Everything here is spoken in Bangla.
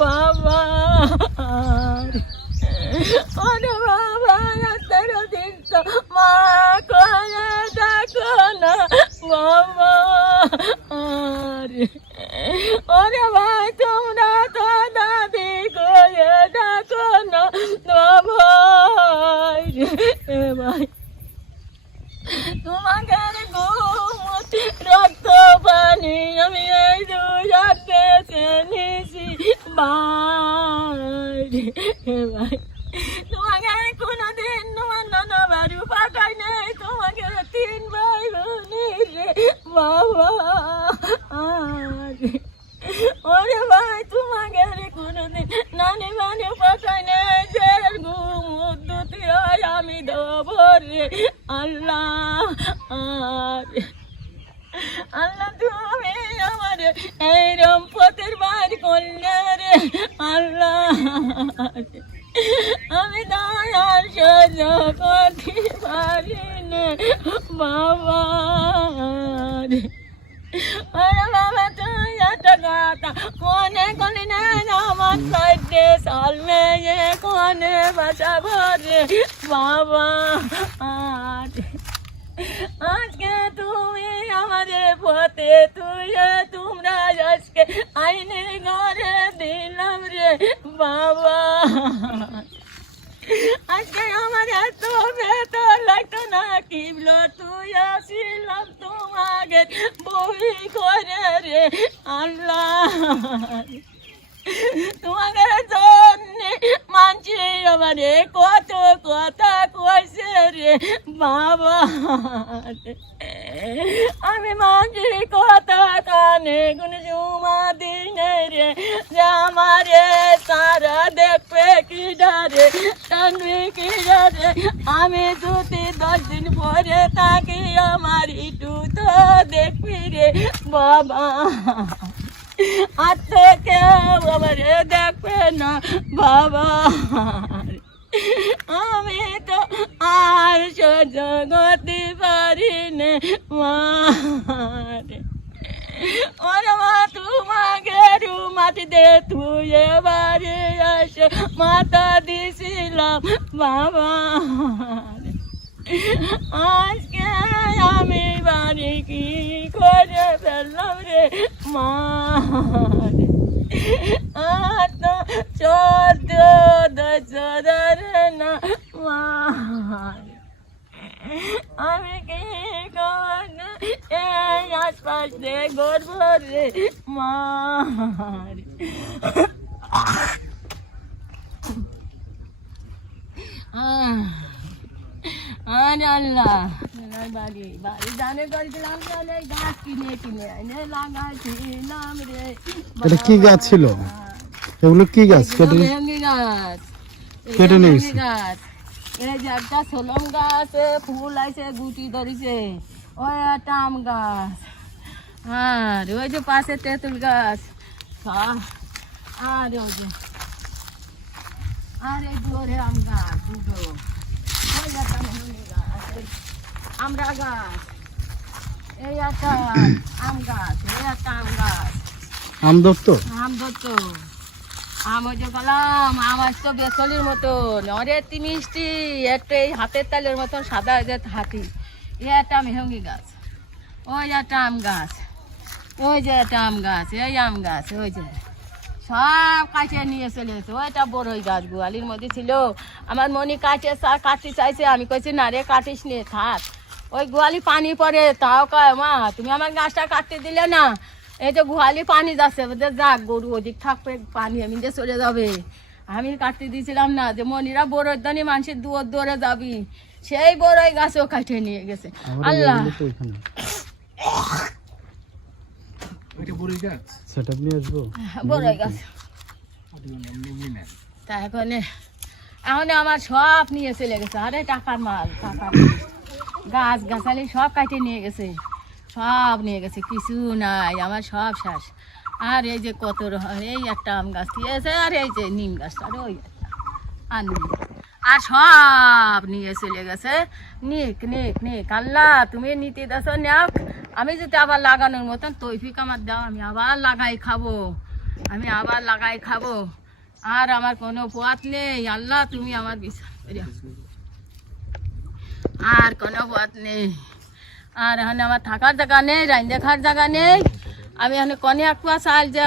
বাবা। ওরে বাবা তেরো দিন তো মা করে ডাকো না, বাবা। আরে, ওরে ভাই তোমরা তো দাদি করে ডাকো না রে ভাই। তোমাকে রক্ত পানি, আমি বাইরে ভাই তোমাকে আমি কোনোদিন তোমার নানা বাড়ি পাঠাই নাই। তোমাকে তিন ভাই রে বাবা আরে। ওরে ভাই, তোমাকে আমি কোনোদিন নানি বানি পাঠাই নাই। যে ঘুম দুটি হয়, আমি দেবো রে আল্লাহ আরে। আল্লাহ তুমি আমার এইরম পথের বার করলে রে। আল্লাহ। আমি দাঁড়ার সহ্য করতে পারি না, বাবা। রে আরে বাবা, তুই একটা কথা। কোনে কোনে না আমার সাইডে সাল মেয়ে কোনে বাসা ভরে বাবা। আজকে পথে তুই তোমরা আজকে আইনে ঘরে দিলাম রে বাবা। আজকে আমার এত বেতন লাগতো না, কিবল তুই আসিলাম তোমাকে বই করে রে আল্লাহ। তোমাকে মানছি আমারে কত কথা কইছে রে বাবা আমি মানছি কথা কানে কোন জুমা দিনে রে আমারে তারা দেখবে কি ডারে টানবে কি ডারে আমি যদি দশ দিন পরে থাকি আমার ইটু তো দেখবি রে বাবা আর কেউ আমারে দেখবে না বাবা। আমি তো আর সহ্য করতে পারি না ওরে মা, তোমাকে রুমাটি দে তুই এবারে আসে, মাথা দিছিলাম বাবা। আমি বাড়ি কি করে ফেললাম রে মা আর তো চোদ্দ দশর না মা আমি কি করব এই আশপাশ দিয়ে গর্ব রে মা আহ আরে আল্লাহ। বাড়ি বাড়ি জানে করেছিলাম চলে গাছ কিনে কিনে এনে লাগাইছিলাম রে। এটা কি গাছ ছিল? এগুলো কি গাছ? কেটে মেহঙ্গি গাছ। কেটে নিয়েছে? গাছ। এই যে একটা সোলম গাছ ফুল আছে গুটি ধরিছে। ওই একটা আম গাছ। আর ওই যে পাশে তেঁতুল গাছ। আর ওই যে আর এই জোরে আম গাছ দুটো। আমরা গাছ। এই একটা আম গাছ এই একটা আম গাছ। আম দত্ত আম ধরতো আম ওই যে গেলাম আম আসতো বেসলির মতন। অরে এতি মিষ্টি একটু এই হাতের তালের মতন সাদা যে হাতি। এ একটা মেহঙ্গি গাছ ওই একটা আম গাছ ওই যে একটা আম গাছ এই আম গাছ ওই যে। সব কাছে নিয়ে চলে এসে ওইটা বড়ই গাছ গোয়ালির মধ্যে ছিল। আমার মনি কাটে কাটতে চাইছে। আমি কইছি না রে কাটিস নে থাক। ওই গোয়ালি পানি পরে তাও কয় মা তুমি আমার গাছটা কাটতে দিলে না? এই যে গোয়ালি পানি যাচ্ছে যাক গরু ওদিক থাকবে পানি আমি যে চলে যাবে। আমি কাটতে দিয়েছিলাম না যে মনিরা বড়ই দানি মানুষের দুয়ার দৌড়ে যাবি। সেই বড়ই গাছও কাটে নিয়ে গেছে। আল্লাহ। সেটা নিয়ে আসব। বড়ই গাছ। তা এখন এখন আমার সব নিয়ে চলে গেছে। আরে টাকার মাল টাকার মাল। গাছ গাছালি সব কাটে নিয়ে গেছে। সব নিয়ে গেছে কিছু নাই আমার সব শেষ। আর এই যে কত এই একটা আম গাছ দিয়েছে আর এই যে নিম গাছ আর ওই একটা আর নিম। আর সব নিয়ে চলে গেছে। নিক নিক নিক। আল্লাহ তুমি নিতে দেছ নাও। আমি যদি আবার লাগানোর মতন তৈফিক আমার দাও, আমি আবার লাগাই খাব। আমি আবার লাগাই খাব। আর আমার কোনো পথ নেই। আল্লাহ, তুমি আমার বিশ্বাস করিও। আর কোনো পথ নেই। আর এখানে আমার থাকার জায়গা নেই, রাইন দেখার জায়গা নেই। আমি এখানে কনে এক চাল যে